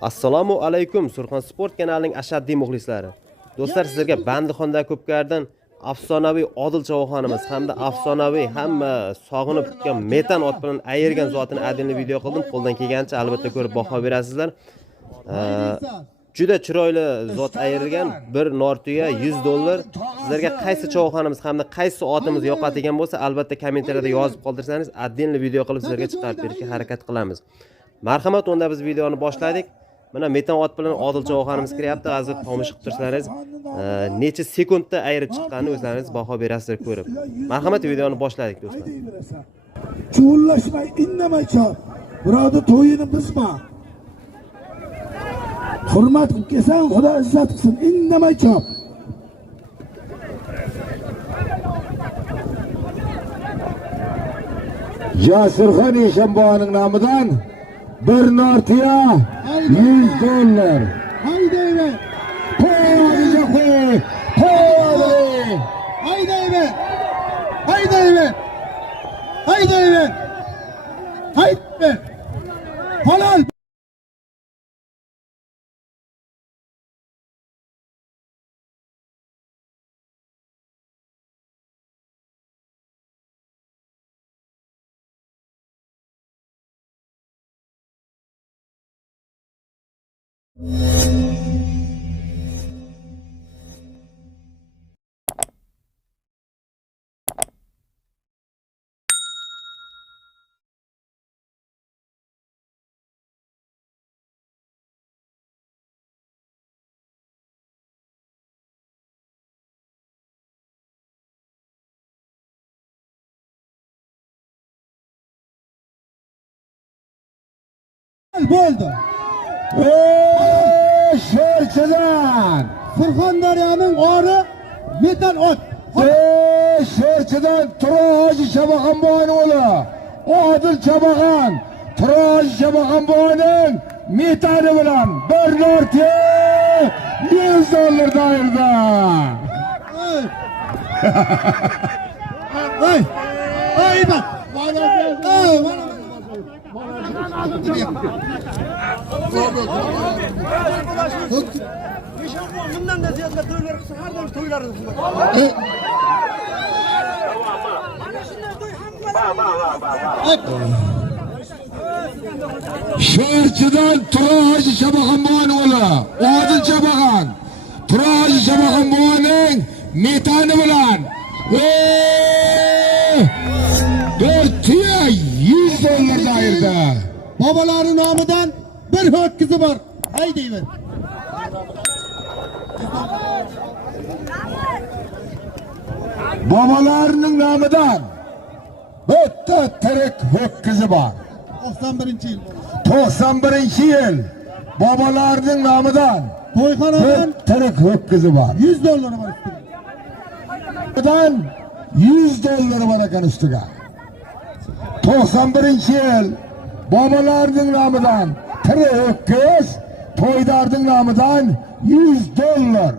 Assalomu alaykum, Surxon Sport kanalining ashaddiy muxlislari. Do'stlar, sizlarga Bandixonda ko'pkardan afsonaviy Odil Chavoxonimiz hamda afsonaviy hamma sog'inib kutgan metan ot bilan ayirgan zotini adilni video qildim. Qo'ldan kelgancha albatta ko'rib baho berasizlar. Juda chiroyli zot ayirgan bir nortuya $100. Sizlarga qaysi Chavoxonimiz hamda qaysi otimiz yoqadigan bo'lsa, albatta kommentariyada yozib qoldirsangiz, adilni video qilib sizlarga chiqarib berishga harakat qilamiz. Marhamat, unda biz videoni boshladik. Mana metan ot bilan Odil Chavoxonimiz kiryapti. Hozir tomosha qilib tursangiz, necha sekundda ayirib chiqqanini o'zlaringiz baho berasizlar ko'rib. Marhamat, videoni boshladik do'stlar. Chuvullashmay, indamay chop. Birodar, to'yini bizma. Hurmat qilib kelsan, Xudo izzat qilsin, indamay chop. Jasirxon Eshonboyning nomidan bir nortiya $100. Haydayver. Haydayver. Haydayver. Haydayver. Haydayver. Haydayver. Halol. Bo'ldi. Sho'rchidan. Surxondaryoning ori metan ot. Sho'rchidan Hoji Chavoxonboyning o'g'li Odil Chavoxon Hoji Chavoxonboyning metani bilan bir nortiya $100 doirda. Ay. Ay bak. Bundan da ziyade toylar kısa, her zaman toylar kısa. Sho'rchidan Hoji Chavoxonboyning o'g'li Odil Chavoxon Hoji Chavoxonboyning metani bilan $100 doirda. Babaların namıdan bir ho'kizi bor. Haydayver. Babalarning nomidan bitta tirik ho'kizi bor. 91-yil. 91-yil babalarning nomidan To'yxonadan bir tirik ho'kizi bor. $100 bor. Bundan $100 bor ekan ustiga. 91-yil babalarning nomidan tirik ho'kiz, to'ydarning nomidan $100.